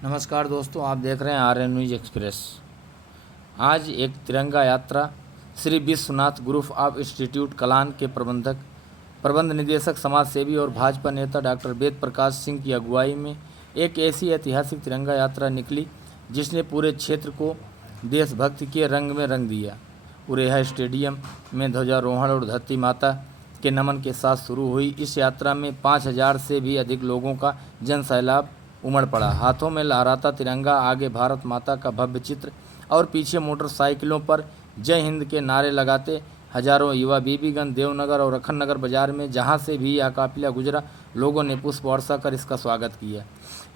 नमस्कार दोस्तों, आप देख रहे हैं आर्यन न्यूज एक्सप्रेस। आज एक तिरंगा यात्रा Shri Vishwanath group of institute Kalan के प्रबंध निदेशक, समाज सेवी और भाजपा नेता डॉक्टर वेद प्रकाश सिंह की अगुवाई में एक ऐसी ऐतिहासिक तिरंगा यात्रा निकली जिसने पूरे क्षेत्र को देशभक्ति के रंग में रंग दिया। उरेहा स्टेडियम में ध्वजारोहण और धरती माता के नमन के साथ शुरू हुई इस यात्रा में 5000 से भी अधिक लोगों का जन सैलाब उमड़ पड़ा। हाथों में लहराता तिरंगा, आगे भारत माता का भव्य चित्र और पीछे मोटरसाइकिलों पर जय हिंद के नारे लगाते हजारों युवा बीबीगंज, देवनगर और अखननगर बाजार में जहां से भी यह काफिला गुजरा, लोगों ने पुष्प वर्षा कर इसका स्वागत किया।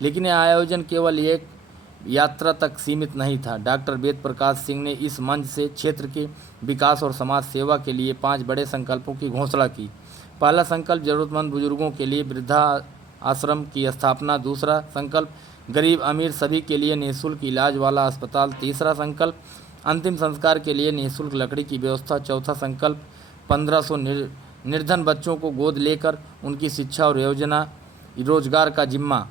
लेकिन यह आयोजन केवल एक यात्रा तक सीमित नहीं था। डॉक्टर वेद प्रकाश सिंह ने इस मंच से क्षेत्र के विकास और समाज सेवा के लिए 5 बड़े संकल्पों की घोषणा की। पहला संकल्प जरूरतमंद बुजुर्गों के लिए वृद्धा आश्रम की स्थापना। दूसरा संकल्प गरीब अमीर सभी के लिए निःशुल्क इलाज वाला अस्पताल। तीसरा संकल्प अंतिम संस्कार के लिए निःशुल्क लकड़ी की व्यवस्था। चौथा संकल्प 1500 निर्धन बच्चों को गोद लेकर उनकी शिक्षा और रोजगार का जिम्मा।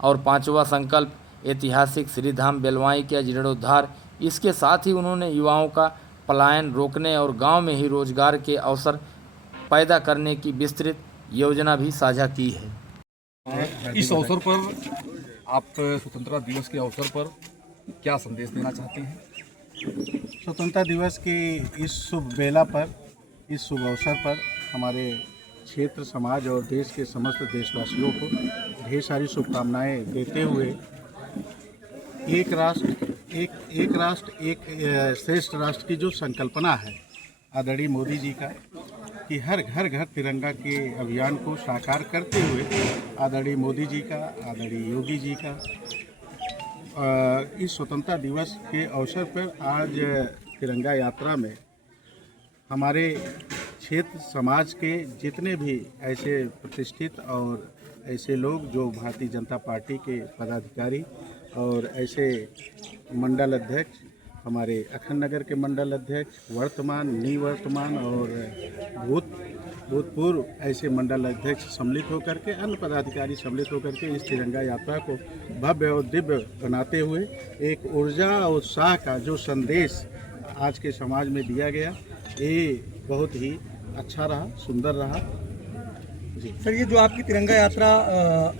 और 5वां संकल्प ऐतिहासिक श्रीधाम बेलवाई का जीर्णोद्धार। इसके साथ ही उन्होंने युवाओं का पलायन रोकने और गांव में ही रोजगार के अवसर पैदा करने की विस्तृत योजना भी साझा की है। इस अवसर पर आप स्वतंत्रता दिवस के अवसर पर क्या संदेश देना चाहते हैं? स्वतंत्रता दिवस की इस शुभ बेला पर, इस शुभ अवसर पर हमारे क्षेत्र, समाज और देश के समस्त देशवासियों को ढेर सारी शुभकामनाएं देते हुए एक राष्ट्र एक श्रेष्ठ राष्ट्र की जो संकल्पना है आदरणीय मोदी जी का कि हर घर तिरंगा के अभियान को साकार करते हुए आदरणीय मोदी जी का, आदरणीय योगी जी का इस स्वतंत्रता दिवस के अवसर पर आज तिरंगा यात्रा में हमारे क्षेत्र समाज के जितने भी ऐसे प्रतिष्ठित और ऐसे लोग जो भारतीय जनता पार्टी के पदाधिकारी और ऐसे मंडल अध्यक्ष, हमारे अखननगर के मंडल अध्यक्ष, वर्तमान, निवर्तमान और भूतपूर्व ऐसे मंडल अध्यक्ष सम्मिलित होकर के, अन्य पदाधिकारी सम्मिलित होकर के इस तिरंगा यात्रा को भव्य और दिव्य बनाते हुए एक ऊर्जा और उत्साह का जो संदेश आज के समाज में दिया गया, ये बहुत ही अच्छा रहा, सुंदर रहा। सर, ये जो आपकी तिरंगा यात्रा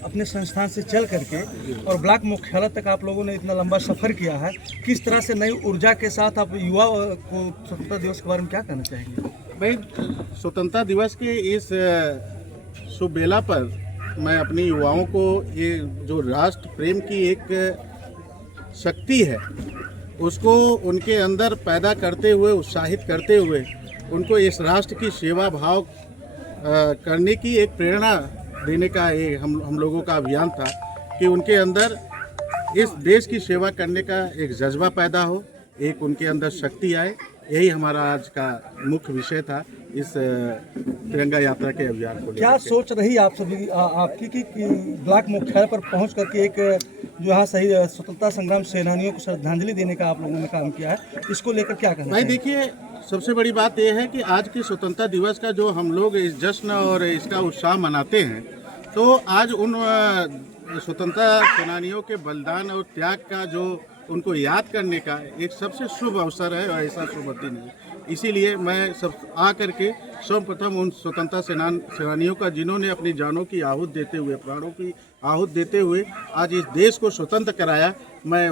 अपने संस्थान से चल करके और ब्लॉक मुख्यालय तक आप लोगों ने इतना लंबा सफ़र किया है, किस तरह से नई ऊर्जा के साथ आप युवा को स्वतंत्रता दिवस के बारे में क्या कहना चाहेंगे? भाई, स्वतंत्रता दिवस के इस शुभ बेला पर मैं अपनी युवाओं को ये जो राष्ट्र प्रेम की एक शक्ति है उसको उनके अंदर पैदा करते हुए, उत्साहित करते हुए उनको इस राष्ट्र की सेवा भाव करने की एक प्रेरणा देने का ये हम लोगों का अभियान था कि उनके अंदर इस देश की सेवा करने का एक जज्बा पैदा हो, एक उनके अंदर शक्ति आए। यही हमारा आज का मुख्य विषय था इस तिरंगा यात्रा के अभियान को। क्या सोच रही आप सभी आपकी कि ब्लॉक मुख्यालय पर पहुंच करके एक जो यहाँ सही स्वतंत्रता संग्राम सेनानियों को श्रद्धांजलि देने का आप लोगों ने काम किया है, इसको लेकर क्या कहना भाई? देखिए, सबसे बड़ी बात यह है कि आज की स्वतंत्रता दिवस का जो हम लोग इस जश्न और इसका उत्साह मनाते हैं, तो आज उन स्वतंत्रता सेनानियों के बलिदान और त्याग का जो उनको याद करने का एक सबसे शुभ अवसर है और ऐसा शुभ दिन है। इसीलिए मैं सब आकर के सर्वप्रथम उन स्वतंत्रता सेनानियों का जिन्होंने अपनी जानों की आहूत देते हुए, प्राणों की आहूत देते हुए आज इस देश को स्वतंत्र कराया, मैं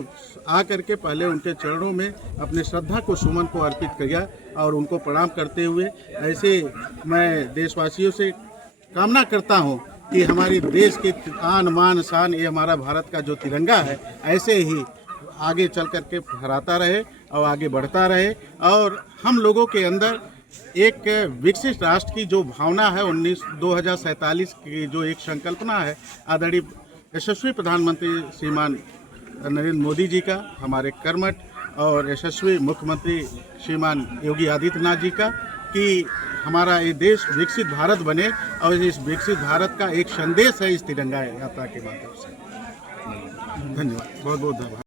आकर के पहले उनके चरणों में अपने श्रद्धा को, सुमन को अर्पित किया और उनको प्रणाम करते हुए ऐसे मैं देशवासियों से कामना करता हूं कि हमारी देश के आन मान शान, ये हमारा भारत का जो तिरंगा है, ऐसे ही आगे चल कर के फहराता रहे और आगे बढ़ता रहे और हम लोगों के अंदर एक विकसित राष्ट्र की जो भावना है 2047 की जो एक संकल्पना है आदरणीय यशस्वी प्रधानमंत्री श्रीमान नरेंद्र मोदी जी का, हमारे कर्मठ और यशस्वी मुख्यमंत्री श्रीमान योगी आदित्यनाथ जी का, कि हमारा ये देश विकसित भारत बने और इस विकसित भारत का एक संदेश है इस तिरंगा यात्रा के माध्यम से। धन्यवाद, बहुत बहुत धन्यवाद।